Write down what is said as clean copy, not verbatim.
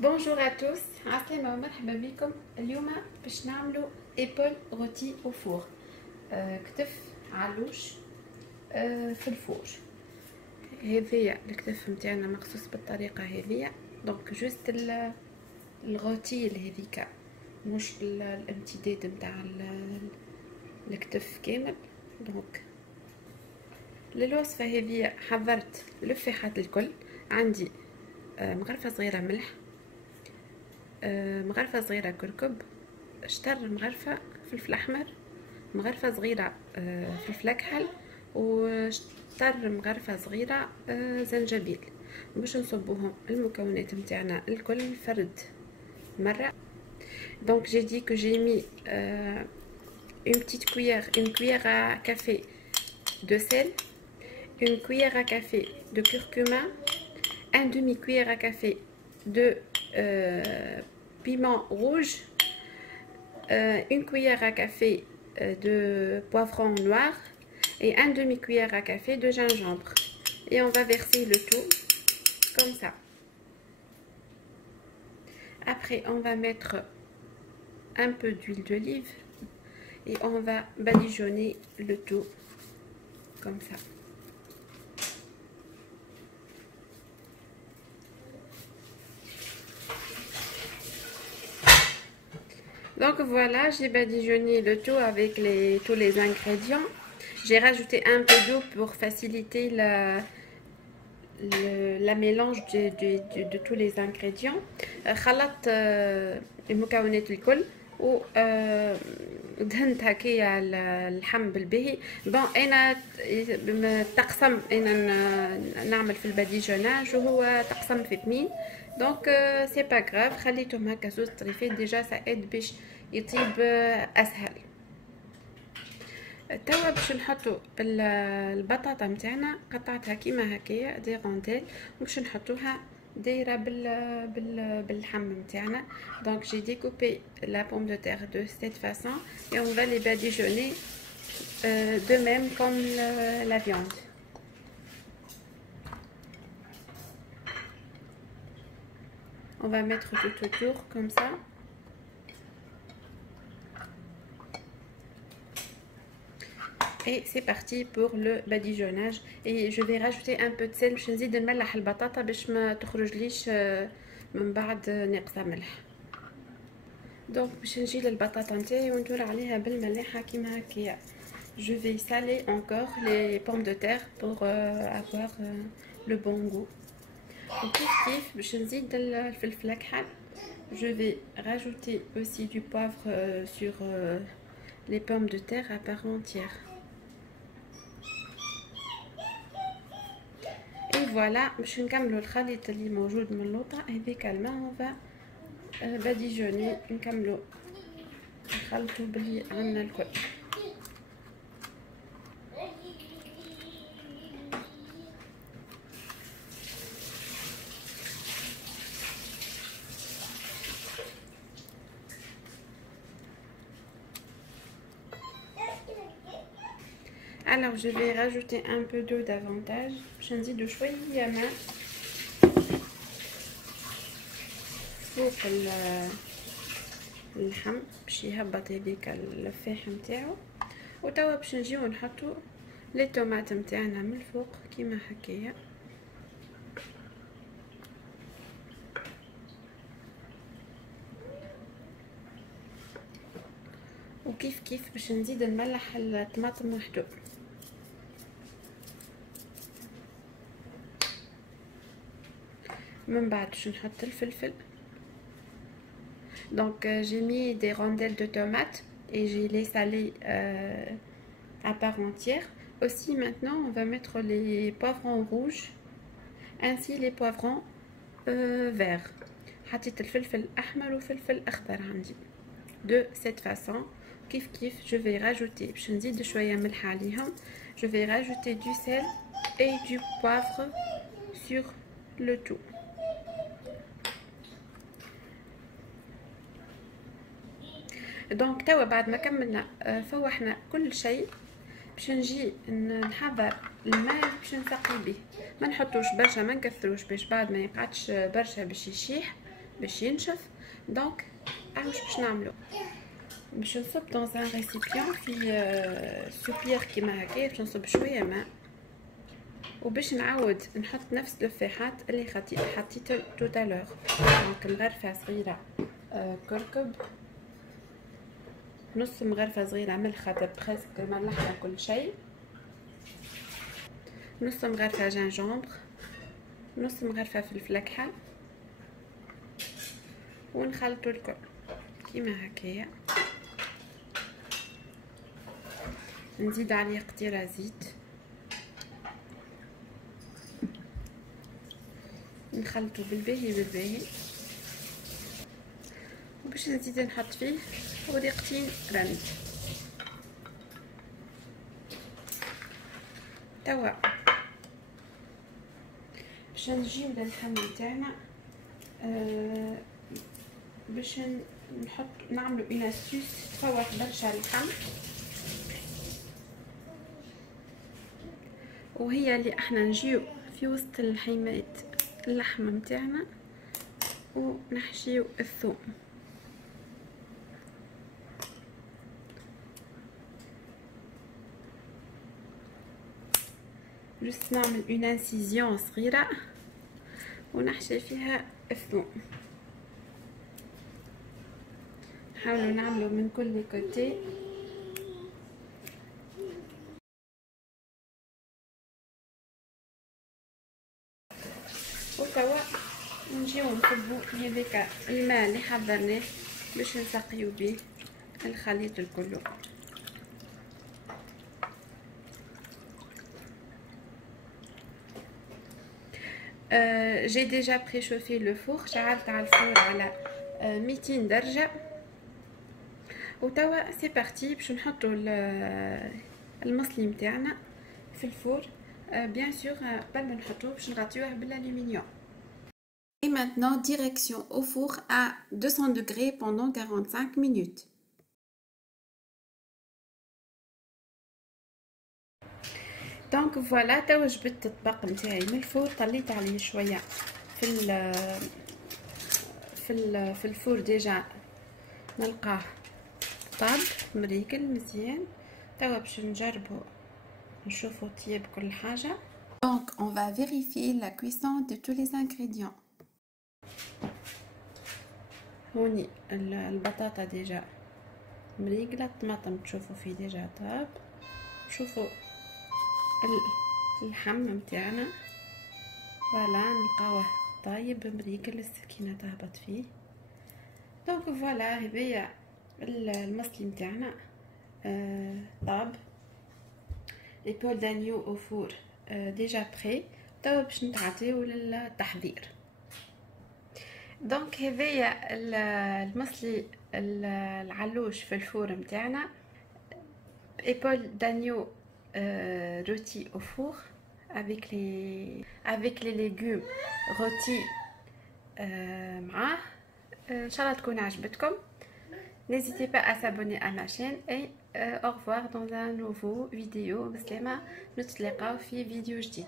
بونجور ا توس، عسلامة ومرحبا بكم. اليوم باش نعملو ايبول غوتي او فور، كتف علوش في الفور. هذيا الكتف نتاعنا مخصوص بالطريقة هذيا، دونك جوست الغوتي هذيكا، مش الامتداد نتاع الكتف كامل. دونك للوصفة هذيا حضرت لفاحات الكل. عندي مغرفة صغيرة ملح، مغرفة صغيرة كركب، شطر مغرفة فلفل أحمر، مغرفة صغيرة فلفل أكحل، وشطر مغرفة صغيرة زنجبيل. باش نصبوهم المكونات متاعنا الكل فرد مرة. Donc j'ai dit que j'ai mis une petite cuillère, une cuillère à café de sel, une cuillère à café de curcuma, un demi-cuillère à café de piment rouge, une cuillère à café de poivron noir et un demi-cuillère à café de gingembre. Et on va verser le tout comme ça. Après, on va mettre un peu d'huile d'olive et on va badigeonner le tout comme ça. Donc voilà, j'ai badigeonné le tout avec tous les ingrédients. J'ai rajouté un peu d'eau pour faciliter la mélange de tous les ingrédients. خلطت المكونات الكل ودهنت هكايا اللحم بالباهي. بون انا تقسم، انا نعمل في الباديجوناج وهو تقسم في 2. دونك سي با غراف، خليتهم هكا زوز طريفات ديجا ساعد باش يطيب اسهل. توا باش نحطوا البطاطا نتاعنا، قطعتها كيما هكايا دي رونديل، وباش نحطوها دايره باللحم نتاعنا. دونك j'ai découpé la pomme de terre de cette façon et on va les badigeonner de même comme la viande. On va mettre tout autour comme ça. Et c'est parti pour le badigeonnage. Et je vais rajouter un peu de sel باش نزيد نملح البطاطا باش ما تخرجليش من بعد ناقصه ملح. دونك باش نجي للبطاطا نتاعي وندور عليها بالملاحه كيما هكايا. Je vais saler encore les pommes de terre pour avoir le bon goût. كيف باش نزيد الفلفل الأكحل. Je vais rajouter aussi du poivre sur les pommes de terre à part entière. فوالا باش نكملوا الخليط اللي موجود من اللوطه هذيك الماء. وفا باديجوني نكملوا نخلطوا باللي عندنا الكل. Alors je vais rajouter un peu d'eau davantage باش نزيدو شويه ماء فوق اللحم باش يهبط هذيك اللفاح نتاعو. وتوا باش نجيو نحطو لي طوماط نتاعنا من الفوق كيما هكايا. وكيف كيف باش نزيد نملح الطماطم وحده. من بعد باش نحط الفلفل. Donc j'ai mis des rondelles de tomates et j'ai les salées à part entière. Aussi maintenant on va mettre les poivrons rouges ainsi les poivrons verts. حطيت الفلفل احمر وفلفل اخضر عندي de cette façon. كيف كيف je vais rajouter باش نزيد شويه ملح عليهم. Je vais rajouter du sel et du poivre sur le tout. دونك توا بعد ما كملنا فوحنا كل شيء باش نجي نحضر الماء باش نسقي به. ما نحطوش برشا، ما نكثروش باش بعد ما يقعدش برشا باش يشيح. باش ينشف. دونك باش نعملو، باش نصب دون ان ريسيبيون في سوبير كيما هكا، باش نصب شويه ماء وباش نعاود نحط نفس الفيحات اللي حطيت توتالور. دونك مغرفه صغيره كركب، نص مغرفه صغيره ملح خاطر بريسك ملحنا كل شيء، نص مغرفه جنجبر، نص مغرفه فلفل اكحل، ونخلطوا الكل كيما هكايا. نزيد عليه قطيره زيت، نخلطو بالباهي بالباهي، وباش نزيد نحط فيه ورقتين رند. توا باش نجيو للحم تاعنا، باش نعملو اون استيس تفوح برشا اللحم، وهي اللي احنا نجيو في وسط الحيمات اللحم متاعنا ونحشيو الثوم. جست نعمل اون انسيزيون صغيره ونحشي فيها الثوم. نحاولوا نعملوا من كل كوتي. وتوا نجيو نصبو هذاك الماء اللي حضرناه باش نسقيو به الخليط الكل. j'ai déjà préchauffé le four، شعلت على الفور على 200 درجة. وتوا سي بارتي باش نحطوا المصلي متاعنا في الفور. بيان سور قبل ما نحطوه باش نغطيوه بالالومنيوم. Et maintenant direction au four à 200 degrés pendant 45 minutes. دونك فوالا توا جبت الطبق نتاعي من الفور، طليت عليه شويه في الفور ديجا نلقاه طاب مريقل مزيان. توا باش نجربو نشوفو طيب كل حاجه. Donc on va vérifier la cuisson de tous les ingrédients. هوني البطاطا ديجا مريقله، الطماطم تشوفوا فيه ديجا طاب، شوفوا اللحم متاعنا فوالا نلقاوه طايب مريقل، السكينه تهبط فيه. دونك فوالا هذايا المصلي متاعنا طاب. لي بول دانيو او فور ديجا بري. توا باش نتعطيو للتحضير. دونك هذايا المصلي العلوش في الفور متاعنا، épaule d'agneau rôti au four avec les légumes rôtis معاه. ان شاء الله تكون عجبتكم. N'hésitez pas à s'abonner à ma chaîne et au revoir dans un nouveau vidéo. بسلامة، نتلاقاو في فيديو جديد.